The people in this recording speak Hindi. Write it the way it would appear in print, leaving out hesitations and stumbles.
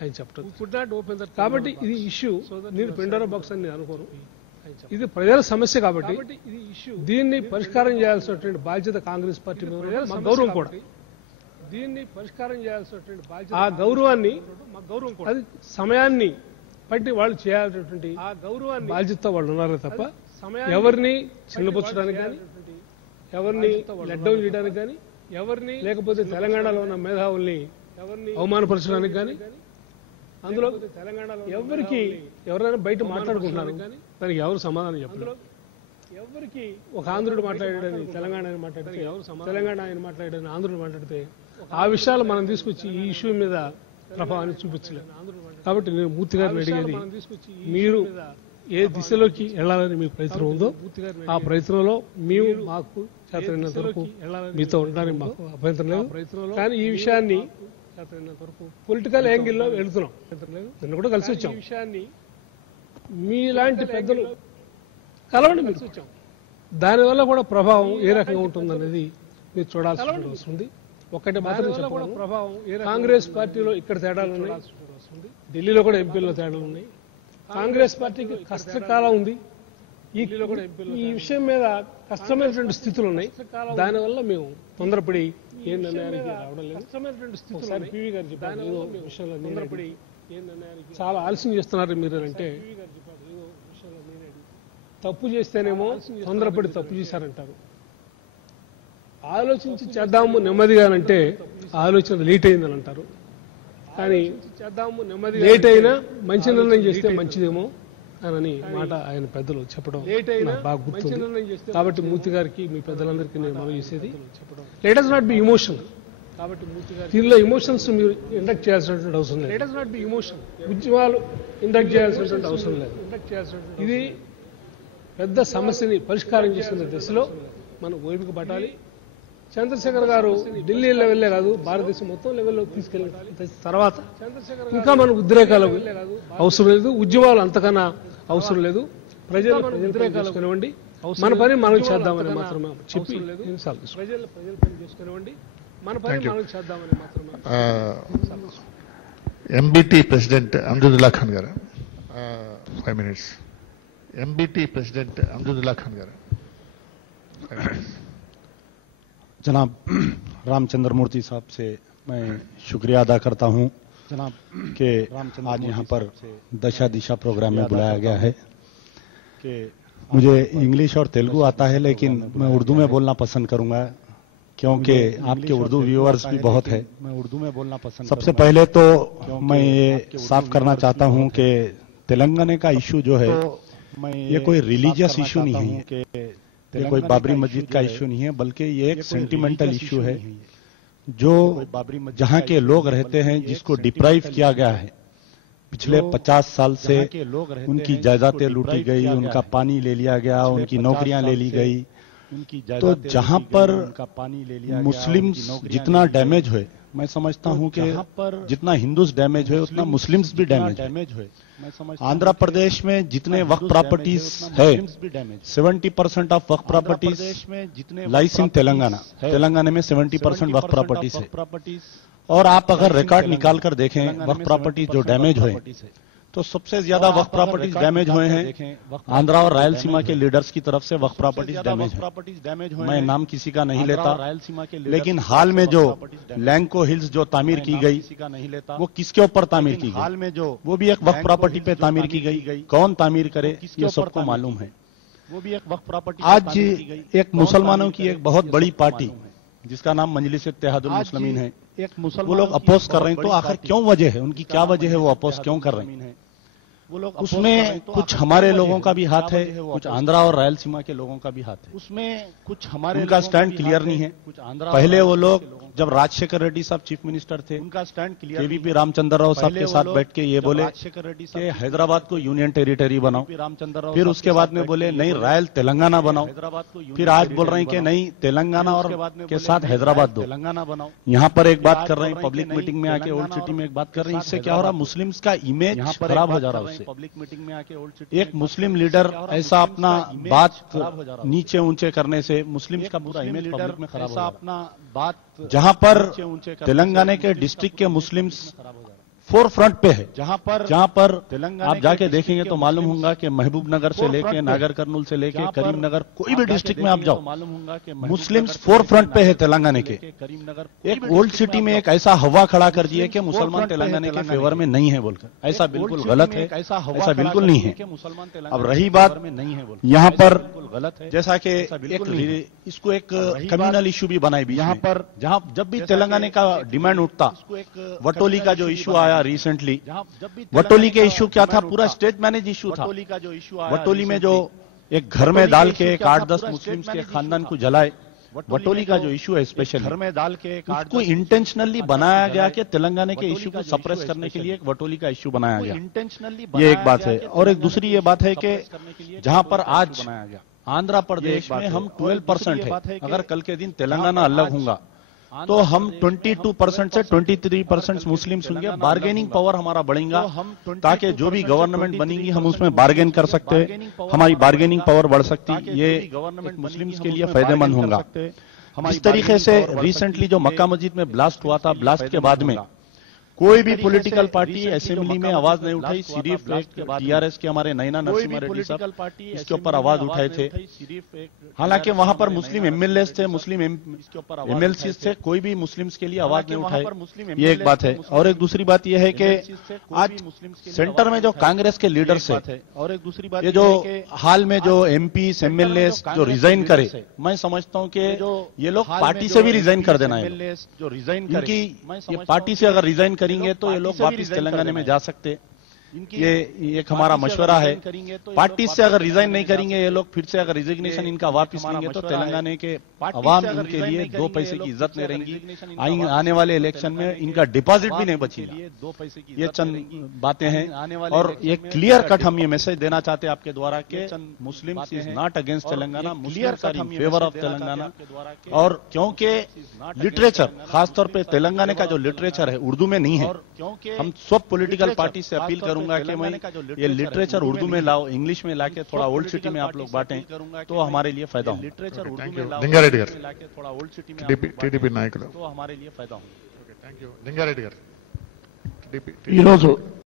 ఆయన చెప్పడం కాబట్టి ఇది ఇష్యూ నేను పెండోరా బాక్స్ అని నేను అనుకోను. ఇది ప్రజల సమస్య కాబట్టి దీన్ని పరిష్కారం చేయాల్సినటువంటి బాధ్యత కాంగ్రెస్ పార్టీ మీద మా గౌరవం కూడా దీన్ని పరిష్కారం చేయాల్సినటువంటి బాధ్యత ఆ గౌరవాన్ని అది సమయాన్ని బట్టి వాళ్ళు చేయాల్సినటువంటి ఆ గౌరవాన్ని బాధ్యత వాళ్ళు ఉన్నారే తప్ప ఎవరిని చిన్నపుచ్చడానికి కానీ ఎవరిని లెడ్డౌన్ చేయడానికి కానీ ఎవరిని లేకపోతే తెలంగాణలో ఉన్న మేధావుల్ని ఎవరిని అవమానపరచడానికి కానీ అందులో తెలంగాణలో ఎవరైనా బయట మాట్లాడుకుంటున్నారు దానికి ఎవరు సమాధానం చెప్పలేదు. ఎవరికి ఒక ఆంధ్రుడు మాట్లాడాడని తెలంగాణ ఆయన మాట్లాడితే తెలంగాణ ఆయన మాట్లాడాడని ఆంధ్రుడు మాట్లాడితే ఆ విషయాలు మనం తీసుకొచ్చి ఈ ఇష్యూ మీద ప్రభావాన్ని చూపించలేదు. కాబట్టి నేను మూర్తి గారిని అడిగేది మీరు ఏ దిశలోకి వెళ్లాలని మీ ప్రయత్నం ఉందో ఆ ప్రయత్నంలో మేము మాకు చేతనైనంత వరకు మీతో ఉండడానికి మాకు అభ్యంతరం లేదు. కానీ ఈ విషయాన్ని పొలిటికల్ యాంగిల్లో వెళుతున్నాం. నిన్న కూడా కలిసి వచ్చాం. ఈ విషయాన్ని మీలాంటి పెద్దలు కలవండి మీరు వచ్చాం. దానివల్ల కూడా ప్రభావం ఏ రకంగా ఉంటుందనేది మీరు చూడాల్సి వస్తుంది. ఒక్కటి మాత్రం చెప్పడం ప్రభావం కాంగ్రెస్ పార్టీలో ఇక్కడ తేడాలు ఉన్నాయి, ఢిల్లీలో కూడా ఎంపీల్లో తేడాలు ఉన్నాయి. కాంగ్రెస్ పార్టీకి కష్టకాలం ఉంది. ఈ విషయం మీద కష్టమైనటువంటి స్థితులు ఉన్నాయి. దానివల్ల మేము తొందరపడి ఏ నిర్ణయానికి రావడం లేదు. ఒకసారి పివి గారు చెప్పారు చాలా ఆలస్యం చేస్తున్నారు మీరు అంటే తప్పు చేస్తేనేమో తొందరపడి తప్పు చేశారంటారు. ఆలోచించి చేద్దాము నెమ్మదిగానంటే ఆలోచన లేట్ అయిందని అంటారు. కానీ లేట్ అయినా మంచి నిర్ణయం చేస్తే మంచిదేమో అని మాట ఆయన పెద్దలు చెప్పడం నాకు బాగా గుర్తుంది. కాబట్టి మూర్తి గారికి మీ పెద్దలందరికీ నేను మనవి చేసేది let us not be emotional. కాబట్టి దీనిలో ఇమోషన్స్ మీరు ఇండక్ట్ చేయాల్సినటువంటి అవసరం లేదు. Let us not be emotional. ఉద్యమాలు ఇండక్ట్ చేయాల్సినటువంటి అవసరం లేదు. ఇది పెద్ద సమస్యని పరిష్కారం చేస్తున్న దశలో మనం ఓపిక పట్టాలి. చంద్రశేఖర్ గారు ఢిల్లీ లెవెల్లే కాదు భారతదేశం మొత్తం లెవెల్లో తీసుకెళ్ళిన తర్వాత ఇంకా మన ఉద్రేకాలు అవసరం లేదు, ఉద్యమాలు అంతకన్నా అవసరం లేదు. ప్రజలు చేసుకునివ్వండి, మన పని మనం చేద్దామని మాత్రమే చెప్పి ప్రజలు పని చేసుకునివ్వండి, మన పని మనం చేద్దామని మాత్రమే. ఎంబీటీ ప్రెసిడెంట్ అమ్జదుల్లా ఖాన్ గారు 5 minutes. ఎంబీటీ ప్రెసిడెంట్ అమ్జదుల్లా ఖాన్ గారు जनाब रामचंद्र मूर्ति साहब से मैं शुक्रिया अदा करता हूं जनाब कि आज यहाँ पर दशा दिशा प्रोग्राम में बुलाया गया है कि मुझे इंग्लिश और तेलुगु आता है लेकिन मैं उर्दू में बोलना पसंद करूंगा क्योंकि आपके उर्दू व्यूअर्स भी बहुत है. मैं उर्दू में बोलना पसंद. सबसे पहले तो मैं ये साफ करना चाहता हूं कि तेलंगाना का इशू जो है ये कोई रिलीजियस इशू नहीं है, ये कोई बाबरी मस्जिद का इश्यू नहीं है, बल्कि ये एक सेंटिमेंटल इश्यू है जो जहां के लोग रहते हैं जिसको डिप्राइव किया गया है. पिछले 50 साल से उनकी जायदादें लूटी गई, उनका पानी ले लिया गया, उनकी नौकरियां ले ली गई. तो जहां पर मुस्लिम्स जितना डैमेज हुए, मैं समझता हूं कि जितना हिंदूज डैमेज हुए उतना मुस्लिम्स भी डैमेज हुए. आंध्र प्रदेश में जितने वक्फ प्रॉपर्टीज है 70% ऑफ वक्फ प्रॉपर्टीज लाइस इन तेलंगाना में 70% वक्फ प्रॉपर्टीज है. और आप अगर रिकॉर्ड निकाल कर देखें वक्फ प्रॉपर्टीज जो डैमेज हुए तो सबसे ज्यादा वक्फ प्रॉपर्टीज डैमेज हुए हैं आंध्रा और रायलसीमा के लीडर्स की तरफ से वक्फ प्रॉपर्टीज डैमेज हुए. मैं नाम किसी का नहीं लेता, लेकिन हाल में जो लैंको हिल्स जो तामीर की गई वो किसके ऊपर तामीर की गई, वो भी एक वक्फ प्रॉपर्टी पे तामीर की गई. कौन तामीर करे ये सबको मालूम है. वो भी एक वक्फ प्रॉपर्टी. आज एक मुसलमानों की एक बहुत बड़ी पार्टी जिसका नाम मजलिस इत्तेहादुल मुस्लिमीन है, वो लोग अपोज कर रहे हैं. तो आखिर क्यों वजह है, उनकी क्या वजह है, वो अपोज क्यों कर रहे हैं. उसमें कुछ हमारे लोगों का भी हाथ है, कुछ आंध्रा और रायलसीमा के लोगों का भी हाथ है. उसमें कुछ हमारे उनका स्टैंड क्लियर नहीं है. पहले वो लोग जब राजशेखर रेड्डी साहब चीफ मिनिस्टर थे उनका stand clear, KVP Ramchandra Rao साहब के साथ बैठ के ये बोले कि हैदराबाद को यूनियन टेरिटरी बनाओ. फिर उसके बाद में बोले नहीं रायल तेलंगाना बनाओ. फिर आज बोल रहे हैं कि नहीं तेलंगाना और के साथ हैदराबाद दो. यहाँ पर एक बात कर रहे हैं, पब्लिक मीटिंग में आके ओल्ड सिटी में एक बात कर रहे हैं. इससे क्या हो रहा है, मुस्लिम्स का इमेज खराब हो जा रहा है. पब्लिक मीटिंग में आके एक मुस्लिम लीडर ऐसा अपना बात नीचे ऊंचे करने से मुस्लिम्स का पूरा इमेज पब्लिक में खराब हो, अपना बात जहां पर तेलंगाना के डिस्ट्रिक्ट के मुस्लिम्स फोर फ्रंट पे है, जहां पर तेलंगाना आप जाके देखेंगे तो मालूम होगा कि महबूब नगर से लेके नागर कर्नूल से लेके करीम नगर कोई भी डिस्ट्रिक्ट में आप जाओ, मालूम होगा कि मुस्लिम्स फोर फ्रंट पे है तेलंगाना के। एक ओल्ड सिटी में एक ऐसा हवा खड़ा कर दिए कि मुसलमान तेलंगाना के फेवर में नहीं है बोलकर, ऐसा बिल्कुल गलत है, ऐसा बिल्कुल नहीं है। अब रही बात यहाँ पर गलत है, जैसा कि इसको एक कम्युनल इशू भी बनाई भी, यहाँ पर जहाँ जब भी तेलंगाना का डिमांड उठता, वटोली का जो इशू आया रिसेंटली, वटोली के इशू क्या था, पूरा स्टेट मैनेज इशू था। वटोली में जो एक घर में डाल के 8-10 मुस्लिम्स के खानदान को जलाए, वटोली का जो इशू है स्पेशल घर में डाल के उसको इंटेंशनली बनाया गया कि तेलंगाना के इशू को सप्रेस करने के लिए एक वटोली का इशू बनाया गया, ये एक बात है। और एक दूसरी ये बात है कि जहां पर आज आंध्र प्रदेश में हम 12% है, अगर कल के दिन तेलंगाना अलग होगा तो हम 22% से 23% मुस्लिम्स होंगे, बार्गेनिंग पावर हमारा बढ़ेगा, ताकि जो भी गवर्नमेंट बनेगी हम उसमें बार्गेन कर सकते हैं, हमारी बार्गेनिंग पावर बढ़ सकती है, ये मुस्लिम्स के लिए फायदेमंद होगा। इस तरीके से रिसेंटली जो मक्का मस्जिद में ब्लास्ट हुआ था, ब्लास्ट के बाद में कोई भी पॉलिटिकल पार्टी असेंबली में आवाज नहीं उठाई, सिर्फ एक टीआरएस के हमारे नैना नरसिम्हा रेड्डी साहब इसके ऊपर आवाज उठाए थे। हालांकि वहां पर मुस्लिम एमएलए थे, मुस्लिम एमएलसी थे, कोई भी मुस्लिम्स के लिए आवाज नहीं उठाए, ये एक बात है। और एक दूसरी बात यह है कि आज सेंटर में जो कांग्रेस के लीडर्स है, और एक दूसरी बात ये जो हाल में जो एमपी एमएलए जो रिजाइन करे, मैं समझता हूं कि ये लोग पार्टी से भी रिजाइन कर देना है, जो रिजाइन क्योंकि ये पार्टी से अगर रिजाइन करेंगे तो ये लोग वापस तेलंगाना में जा सकते, ये एक हमारा मशवरा है। पार्टी से अगर रिजाइन नहीं करेंगे ये लोग, फिर से अगर रिजिग्नेशन इनका वापस लेंगे तो तेलंगाना के अवाम इनके लिए 2 पैसे की इज्जत नहीं रहेंगी, आने वाले इलेक्शन में इनका डिपॉजिट भी नहीं बचेगा। ये चंद बातें हैं और ये क्लियर कट हम ये मैसेज देना चाहते हैं आपके द्वारा कि Muslim is not against Telangana, Muslims are in favour of Telangana. और क्योंकि लिटरेचर खासतौर पर तेलंगाना का जो लिटरेचर है उर्दू में नहीं है, हम सब पॉलिटिकल पार्टी से अपील करूंगा कि मैं ये लिटरेचर उर्दू में लाओ, इंग्लिश में लाके थोड़ा ओल्ड सिटी में आप लोग बांटें तो हमारे लिए फायदा हो। लिटरेचर उर्दू में लिंगारेड्डी गाరు लाके थोड़ा ओल्ड सिटी में టీడీపీ నాయకులు तो हमारे लिए फायदा हो। లింగారెడ్డి గారు ఈరోజు